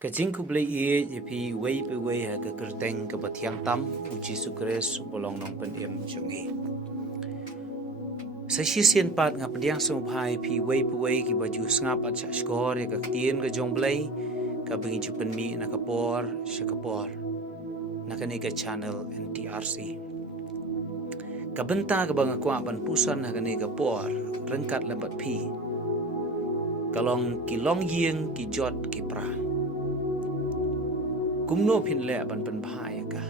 Cái chính của lấy ý thì quay về quay cái cơ tên cái bát thiang tâm uji sukres bolong nong pen em chungi. Sa shi sian pat ngap diang so bhai phi wei pu wei ki baju snga pat cha score ka tien ka jong blai ka bing chu pen mi na ka por na ka ne ka channel NTRC ka benta ka bang kwa ban pusan na ka ne ka por rengkat lebat phi ka long ki long yeng ki jot ki pra kumno phin le ban pen bhai ka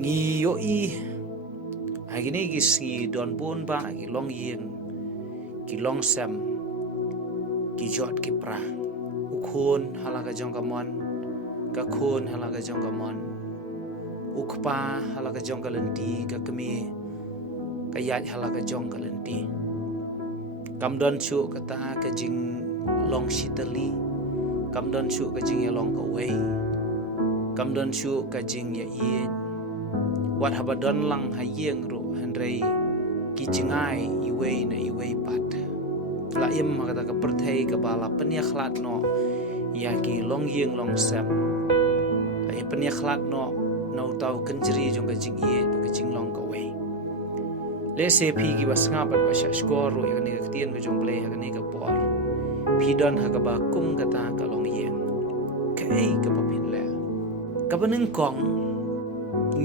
ngi yo i hai gini ki si don bon ba ki long yeng ki long sam ki jot ki pra u khon hala ka jong ka mon ka khon hala ka jong ka mon u khpa hala ka jong ka lenti ka kami ka yat hala ka jong ka lenti kam don chu ka ta ka jing long shitali kam don chu ka jing ya long ka wei kam don chu ka jing ya ye wat haba don lang ha yeng ro handrei ki jingai iwei pat la im ma kata ka perthei ka bala penia khlat no ya ki long yeng long sam ai penia khlat no nau tau kanjri jong ka jing ye ka jing long ka wei le se phi ki wasnga pat washa score ro ya ni ka tien ka jong play ha ni ka por phi don ha ka ba kum ka ta ka long yeng ka ei ka pa pin le ka baning kong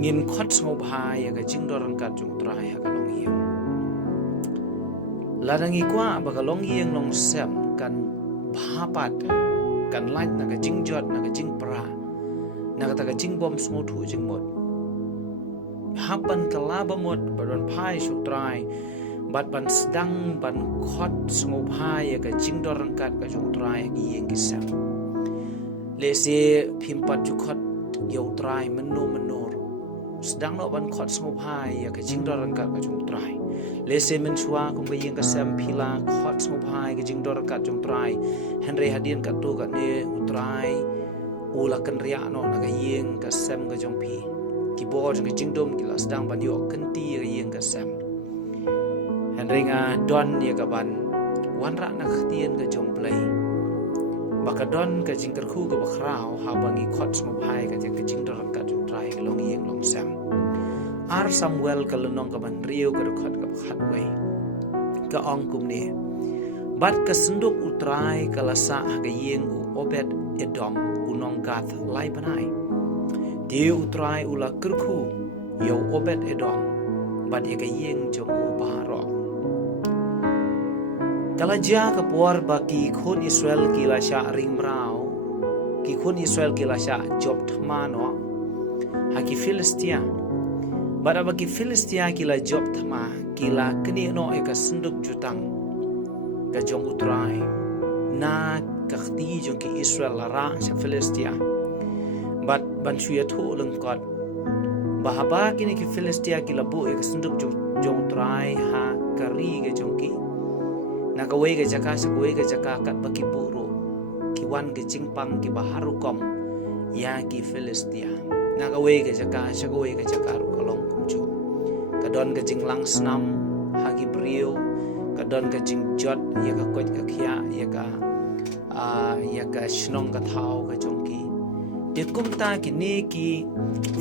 ngin khot ngo bhai ka jing doran ka jung trai ha ka long yeng ladangi kwa ba ka long yeng long sem kan bhapat kan light na ka jing jot na ka jing pra na ka ta ka jing bom smo thu jing mot hapan ka laba mot baron phai su trai bat ban sedang ban khot ngo bhai ka jing doran ka jung trai ki yeng ki sem le se phimpat ju khot yo trai menu sedang no ban khot sngop hai ya ka jing doran ka jung trai le se men chua kum ka yeng ka sam phila khot sngop hai ka jing doran ka jung trai henry hadien ka tu ka ne utrai ula kan ria no na ka yeng ka sam ka jung phi ki bo jung ka jing dom ki la sedang ban yo kan ti ka yeng ka sam henry nga don ya ka ban wan ra na khtien ka jung play baka don ka jing kar khu ka bakhrao ha bangi khot sngop hai ka jing doran ka jung trai ka long yeng long sam ar Samuel ka lunong ka ban rio ka khot ka khat wei ka ong kum ne bat ka sunduk utrai ka lasa ka yeng u Obed Edom unong gath lai banai de utrai ula kurkhu yo Obed Edom bat ye ka yeng jong u baro kalaja ka por baki khon Israel ki la sha ringmrao ki khon Israel ki la sha job thmano ha ki Filistia bara bagi Filistia kila job thama kila kini no eka senduk jutang ka jong utrai na kakhti jong ki Israel lara sa Filistia bat ban suya thu lengkot bahaba kini ki Filistia kila bu eka senduk jong utrai ha kari ka jong ki na ka wei ka jaka sa wei ka jaka kat baki buru ki wan ki jingpang ki baharu kom ya ki Filistia na ka wei ka jaka sa wei ka jaka ru kolong kumju ka don ka jing lang snam ha ki brio ka don ka jing jot ya ka kot ka khia ya ka shnong ka thau ka jong ki de kumta ki ne ki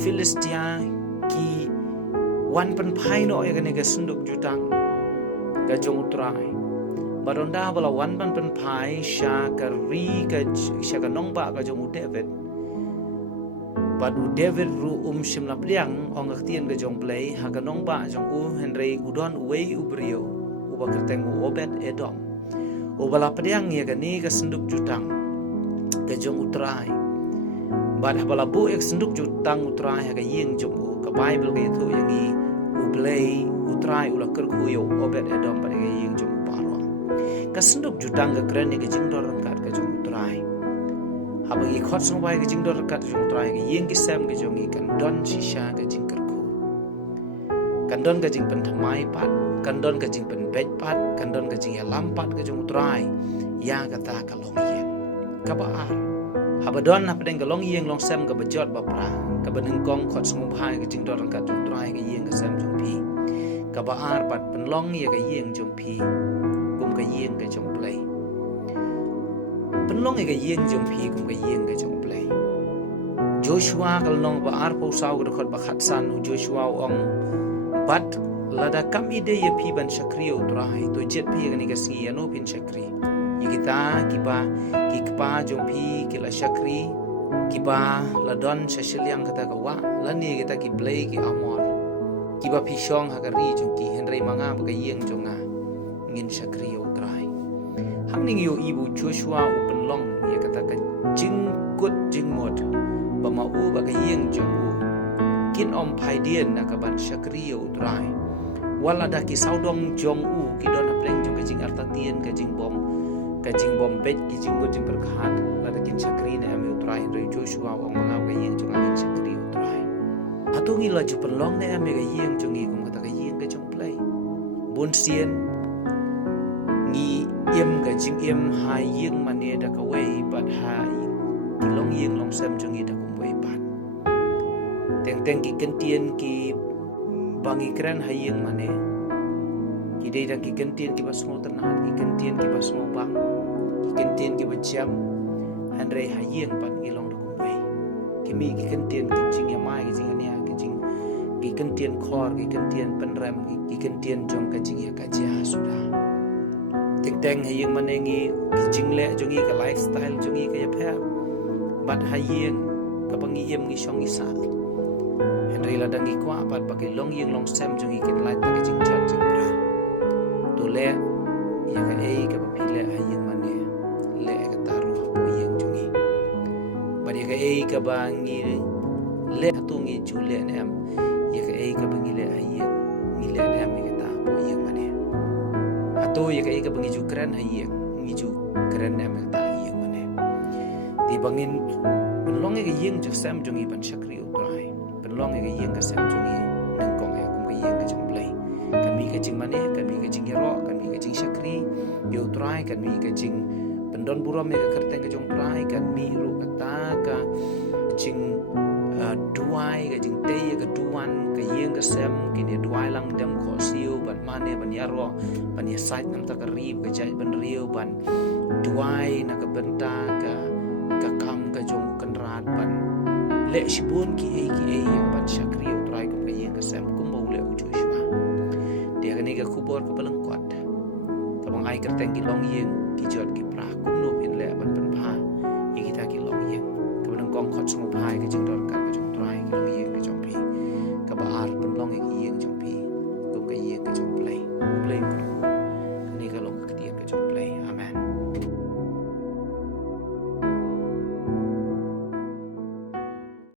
Filistia ki wan pan phai no ya ka ne ka sunduk jutang ka jong utrai baronda bala wan pan phai sha ka ri ka sha ka nong ba ka jong David Padu David ru shimla pliang ong aktien ka jong play ha ka nong ba jong u Henry udon wei ubrio u ba kerteng u Obed Edom u bala pliang ye ka ni ka senduk jutang ka jong utrai bad bala bu ek senduk jutang utrai ha ka yeng jong u ka Bible ka thu yang i u play utrai ula ker khu yo Obed Edom ba ka yeng jong paro ka senduk jutang ka kren ka jing dor ka jong utrai habang i khot song bai ka jing dor kat jong trai ka yeng ki sam ka jong i kan don shisha ka jing karku kan don ka jing pen thamai pat kan don ka jing pen bej pat kan don ka jing ya lam pat ka jong trai ya ka ta ka long yeng ka ba ar haba don na pedeng ka long yeng long sam ka bajot ba pra ka baneng kong khot song bai ka jing dor kat jong trai ka yeng ka sam jong pi ka ba ar pat pen long ye ka yeng jong pi kum ka yeng ka jong play penlong ga yeng jong phi kum ga yeng ga jong play Joshua kalnong ba arpo saw ko ba khatsan Joshua ong bat lada kam ide ye pi ban shakri utrai to jet pi gani gasi ano pin shakri yigita kiba kikpa jong pi kila shakri kiba ladon shashiliang kata kawa lani kita ki play ki amor kiba pi shong hakari jong ki henry manga ba yeng jonga ngin shakri utrai hamning yo ibu Joshua open long ye kata ka jingkut jingmod bama u ba yeng jong u kin om phaidien na ka ban shakri utrai wala da ki saudong jong u ki don pleng jong ka jing artatien ka jing bom bet ki jing bot jing berkhat la da kin shakri na am utrai henry Joshua ong manga ka yeng jong angin shakri utrai atungi la ju penlong na am ka yeng jong i kum kata ka yeng ka jong play bun sien ngi yem ka jing yem hai yeng mane da ka wei bat hai ki long yeng long sam jong i da kum wei bat teng ki kentien ki bangi keren hai yeng mane ki dei da ki kentien ki basmo tanat ki kentien ki basmo bang ki kentien ki bajam hanre hai yeng pat ngi long da kum wei ki mi ki kentien ki jing ya mai ki jing ania ki jing ki kentien khor ki kentien penrem ki kentien jong ka jing ya ka ja sudah teng hai yeng mane ngi ki jing le jong i ka lifestyle jong i ka ya pha bat hai yeng ka bangi yem ngi shong isa Henry ladang i kwa pat pakai long yeng long sam jong i kin lai ta ka jing chat jing bra to le ya ka ei ka pa le hai yeng mane le ka taru po yeng jong i ba ya ka ei ka bangi le hatungi ju le nem ya ka ei ka bangi le hai yeng ngi le nem ka ta po yeng mane ato ya ka ei ka bangi ju keren hai yeng ngi ju keren nem ka ta hai yeng mane di bangin long ka yeng ju sam jong i ban shakri utrai long ga yeng ka sam jong i nang kong ya kum ga yeng ka jong play kan mi ka jing mane kan mi ka jing yaro kan mi ka jing shakri yo try kan mi ka jing pendon buram ya ka kerteng ka jong try kan mi ru kata ka jing duai ka jing te ka duan ka yeng ka sam kini duai lang dam ko siu ban mane ban yaro ban ya site nam ta ka rib ka jai ban riu ban duai na ka benta ka kam ka jong kan rat ban le shibun ki ei yang ban shakri utrai kum ka yeng ka sam kum mau le Joshua dia ka ni ka kubor ka balangkwat ka bang ai ka teng ki long yeng